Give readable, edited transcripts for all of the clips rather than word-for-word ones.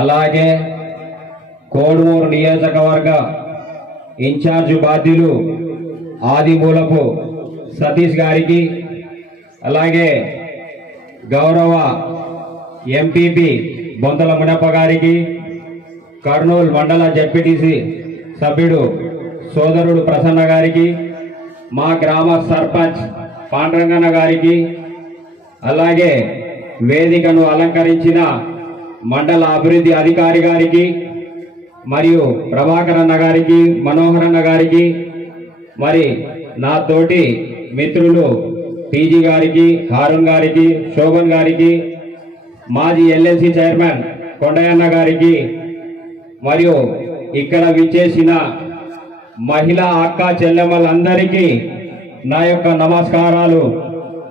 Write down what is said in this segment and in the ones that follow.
అలాగే కోడుమూరు నియోజకవర్గ ఇన్ఛార్జ్ బాధ్యులు ఆదిమూలపు సతీష్ గారికి, అలాగే గౌరవ ఎంపీపీ బొంతల మునప్ప గారికి, కర్నూలు మండల జెడ్పీటీసీ సభ్యుడు సోదరుడు ప్రసన్న గారికి, మా గ్రామ సర్పంచ్ పాండ్రంగన్న గారికి, అలాగే వేదికను అలంకరించిన మండల అభివృద్ధి అధికారి గారికి మరియు ప్రభాకర్ అన్న గారికి, మనోహర్ అన్న గారికి, మరి నా తోటి మిత్రులు టీజీ గారికి, హారూన్ గారికి, శోభన్ గారికి, మాజీ ఎల్ఎల్సి చైర్మన్ కొండయ్యన్న గారికి, మరియు ఇక్కడ విచ్చేసిన మహిళా అక్క చెల్లెమ్మలందరికీ నా యొక్క నమస్కారాలు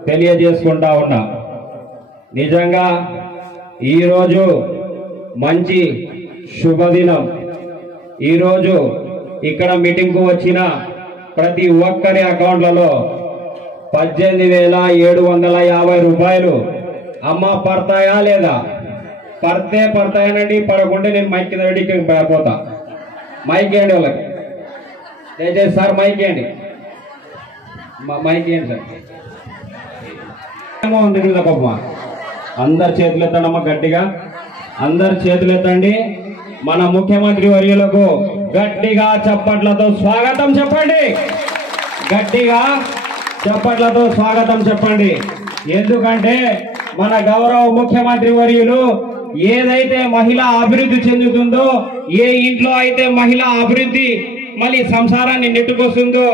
తెలియజేసుకుంటా ఉన్నా. నిజంగా ఈరోజు మంచి శుభదినం. ఈరోజు ఇక్కడ మీటింగ్కు వచ్చిన ప్రతి ఒక్కరి అకౌంట్లలో 18,750 రూపాయలు అమ్మ పడతాయా లేదా? పడతాయనండి. పడకుంటే నేను మైక్ కింద పెట్టి పోతా. మైక్ ఇవ్వండి వాళ్ళకి, దయచేసి సార్ మైక్ ఇవ్వండి, మైక్ ఇవ్వండి సార్. అందరు చేతులు ఎత్తండమ్మా, గట్టిగా అందరు చేతులు ఎత్తండి. మన ముఖ్యమంత్రి వర్యులకు గట్టిగా చప్పట్లతో స్వాగతం చెప్పండి. గట్టిగా చప్పట్లతో స్వాగతం చెప్పండి. ఎందుకంటే మన గౌరవ ముఖ్యమంత్రి వర్యులు ఏదైతే మహిళ అభివృద్ధి చెందుతుందో, ఏ ఇంట్లో అయితే మహిళ అభివృద్ధి మళ్ళీ సంసారాన్ని నెట్టుకొస్తుందో,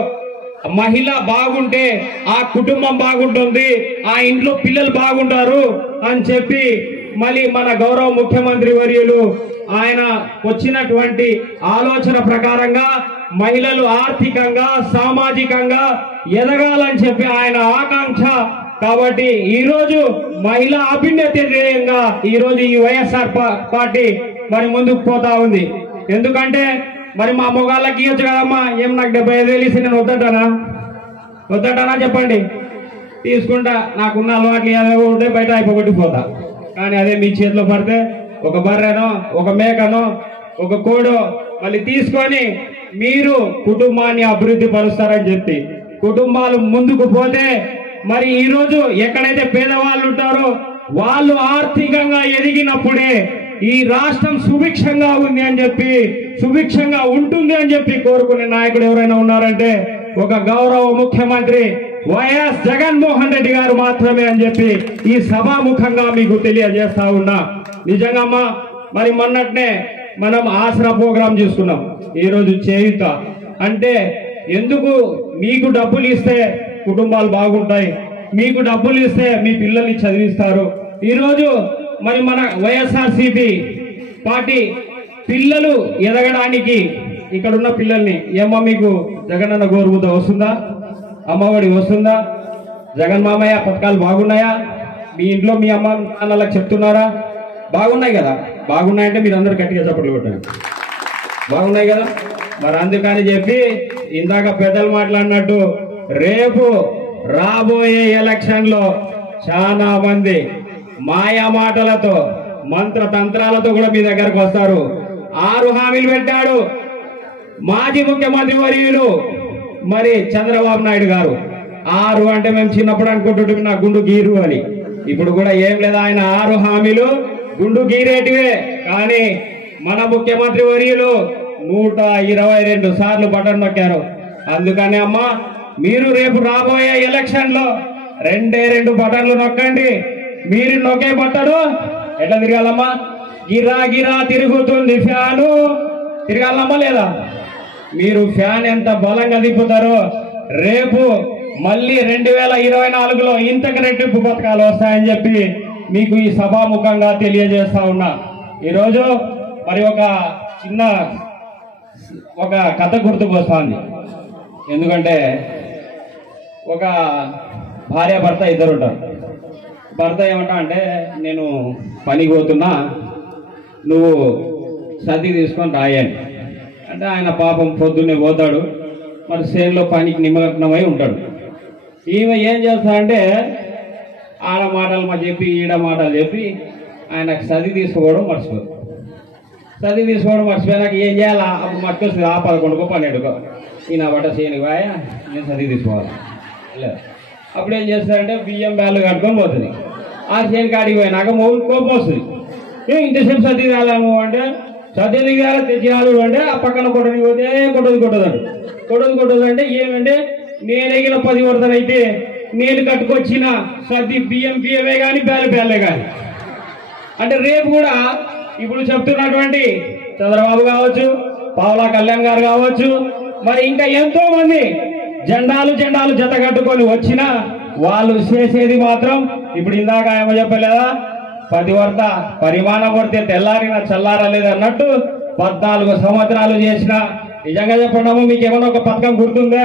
మహిళ బాగుంటే ఆ కుటుంబం బాగుంటుంది, ఆ ఇంట్లో పిల్లలు బాగుంటారు అని చెప్పి మళ్ళీ మన గౌరవ ముఖ్యమంత్రి వర్యులు ఆయన వచ్చినటువంటి ఆలోచన ప్రకారంగా మహిళలు ఆర్థికంగా సామాజికంగా ఎదగాలని చెప్పి ఆయన ఆకాంక్ష. కాబట్టి ఈరోజు మహిళా అభ్యున్నతి ధ్యేయంగా ఈరోజు ఈ వైఎస్ఆర్ పార్టీ మరి ముందుకు పోతా ఉంది. ఎందుకంటే మరి మా మొగాళ్ళకి ఇవ్వచ్చు కదమ్మా, ఏం నాకు 75,000 ఇస్తే నేను వద్దటానా చెప్పండి. తీసుకుంటా, నాకున్న అలవాట్లు ఏదో ఉంటే బయట అయిపోగొట్టిపోతా. కానీ అదే మీ చేతిలో పడితే ఒక బర్రెనో ఒక మేకనో ఒక కోడో మళ్ళీ తీసుకొని మీరు కుటుంబాన్ని అభివృద్ధి పరుస్తారని చెప్పి కుటుంబాలు ముందుకు పోతే మరి ఈరోజు ఎక్కడైతే పేదవాళ్ళు ఉంటారో వాళ్ళు ఆర్థికంగా ఎదిగినప్పుడే ఈ రాష్ట్రం సుభిక్షంగా ఉంది అని చెప్పి, సుభిక్షంగా ఉంటుంది అని చెప్పి కోరుకునే నాయకుడు ఎవరైనా ఉన్నారంటే ఒక గౌరవ ముఖ్యమంత్రి వైఎస్ జగన్మోహన్ రెడ్డి గారు మాత్రమే అని చెప్పి ఈ సభాముఖంగా మీకు తెలియజేస్తా ఉన్నా. నిజంగా మరి మొన్నట్నే మనం ఆసరా ప్రోగ్రాం చూసుకున్నాం. ఈరోజు చేయుత అంటే ఎందుకు? మీకు డబ్బులు ఇస్తే కుటుంబాలు బాగుంటాయి, మీకు డబ్బులు ఇస్తే మీ పిల్లల్ని చదివిస్తారు. ఈరోజు మరి మన వైఎస్ఆర్సీపీ పార్టీ పిల్లలు ఎదగడానికి ఇక్కడ ఉన్న పిల్లల్ని ఏమో మీకు జగనన్న గోరుముద్ద వస్తుందా? అమ్మఒడి వస్తుందా? జగన్ మామయ్య పథకాలు బాగున్నాయా? మీ ఇంట్లో మీ అమ్మ నాన్నలకు చెప్తున్నారా? బాగున్నాయి కదా. బాగున్నాయంటే మీరు అందరు గట్టిగా చప్పట్లు కొట్టండి. బాగున్నాయి కదా. మరి అందుకని చెప్పి ఇందాక పెద్దలు మాట్లాడినట్టు రేపు రాబోయే ఎలక్షన్ లో చాలా మంది మాయా మాటలతో మంత్ర తంత్రాలతో కూడా మీ దగ్గరకు వస్తారు. 6 హామీలు పెట్టాడు మాజీ ముఖ్యమంత్రి వర్యులు మరి చంద్రబాబు నాయుడు గారు. 6 అంటే మేము చిన్నప్పుడు అనుకుంటుంటే నా గుండు గీరు అని. ఇప్పుడు కూడా ఏం లేదా, ఆయన 6 హామీలు గుండు గీరేటివే. కానీ మన ముఖ్యమంత్రి వర్యులు 122 సార్లు బటన్ నొక్కారు. అందుకని అమ్మా మీరు రేపు రాబోయే ఎలక్షన్ లో 2 బటన్లు నొక్కండి. మీరు నొక్కే బట్టడు ఎట్లా తిరగాలమ్మా? గిరా గిరా తిరుగుతుంది ఫ్యాను. తిరగాలమ్మా లేదా? మీరు ఫ్యాన్ ఎంత బలంగా తిప్పుతారో రేపు మళ్ళీ 2024లో ఇంతకు రెట్టింపు పథకాలు వస్తాయని చెప్పి మీకు ఈ సభాముఖంగా తెలియజేస్తా ఉన్నా. ఈరోజు మరి ఒక కథ గుర్తుకొస్తుంది. ఎందుకంటే ఒక భార్యాభర్త ఇద్దరు ఉంటారు. భర్త ఏమంటా అంటే, నేను పనికి పోతున్నా, నువ్వు సర్ది తీసుకొని రాయండి అంటే ఆయన పాపం పొద్దున్నే పోతాడు. మరి చేనులో పనికి నిమగ్నమై ఉంటాడు. ఈమె ఏం చేస్తా అంటే ఆడ మాటలు చెప్పి ఈడ మాటలు చెప్పి ఆయనకు చదివి తీసుకోవడం మర్చిపోదు. చదివి తీసుకోవడం మర్చిపోయినాక ఏం చేయాలా? అప్పుడు మర్చిపోతుంది. 11కో 12కో ఈయన బట్ట చేయనికి పోయా నేను చదివి తీసుకోవాలి లేదు. అప్పుడు ఏం చేస్తారంటే బియ్యం బ్యాళ్ళు కట్టుకొని పోతుంది. ఆ చేను కాడికి పోయినాక మొగుడు కోపం వస్తుంది. ఇంతసేపు చదివి రాలను అంటే చదివి తెచ్చేయాలి అంటే ఆ పక్కన కొట్టడానికి పోతే కొట్టదు అంటే ఏమంటే నేను ఎగిన 10 వరదనైతే నేను కట్టుకొచ్చిన సర్ది బియ్యమే కానీ బ్యాళ్ళే కానీ అంటే రేపు కూడా ఇప్పుడు చెప్తున్నటువంటి చంద్రబాబు కావచ్చు, పావులా కళ్యాణ్ గారు కావచ్చు, మరి ఇంకా ఎంతో మంది జెండాలు జత కట్టుకొని వచ్చినా వాళ్ళు చేసేది మాత్రం ఇప్పుడు ఇందాక ఏమో చెప్పలేదా 10 వరద పరిమాణం పడితే తెల్లారిన చల్లారలేదు అన్నట్టు 14 సంవత్సరాలు చేసిన. నిజంగా చెప్పడము మీకు ఏమన్నా ఒక పథకం గుర్తుందా?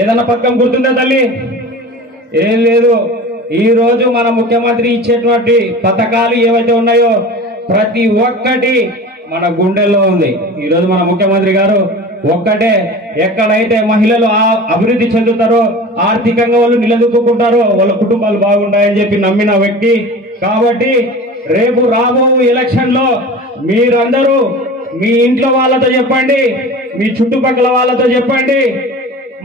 ఏదన్నా పథకం గుర్తుందా తల్లి? ఏం లేదు. ఈ రోజు మన ముఖ్యమంత్రి ఇచ్చేటువంటి పథకాలు ఏవైతే ఉన్నాయో ప్రతి ఒక్కటి మన గుండెల్లో ఉంది. ఈ రోజు మన ముఖ్యమంత్రి గారు ఒక్కటే, ఎక్కడైతే మహిళలు అభివృద్ధి చెందుతారో, ఆర్థికంగా వాళ్ళు నిలదొక్కుంటారో వాళ్ళ కుటుంబాలు బాగుంటాయని చెప్పి నమ్మిన వ్యక్తి. కాబట్టి రేపు రాబో ఎలక్షన్ లో మీరందరూ మీ ఇంట్లో వాళ్ళతో చెప్పండి, మీ చుట్టుపక్కల వాళ్ళతో చెప్పండి,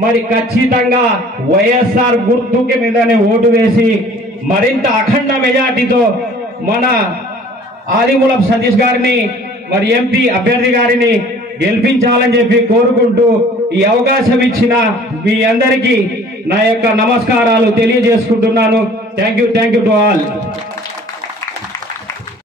మరి ఖచ్చితంగా వైఎస్ఆర్ గుర్తుకి మీదనే ఓటు వేసి మరింత అఖండ మెజార్టీతో మన ఆదిమూలపు సతీష్ గారిని మరి ఎంపీ అభ్యర్థి గారిని గెలిపించాలని చెప్పి కోరుకుంటూ ఈ అవకాశం ఇచ్చిన మీ అందరికీ నా యొక్క నమస్కారాలు తెలియజేసుకుంటున్నాను. Thank you to all.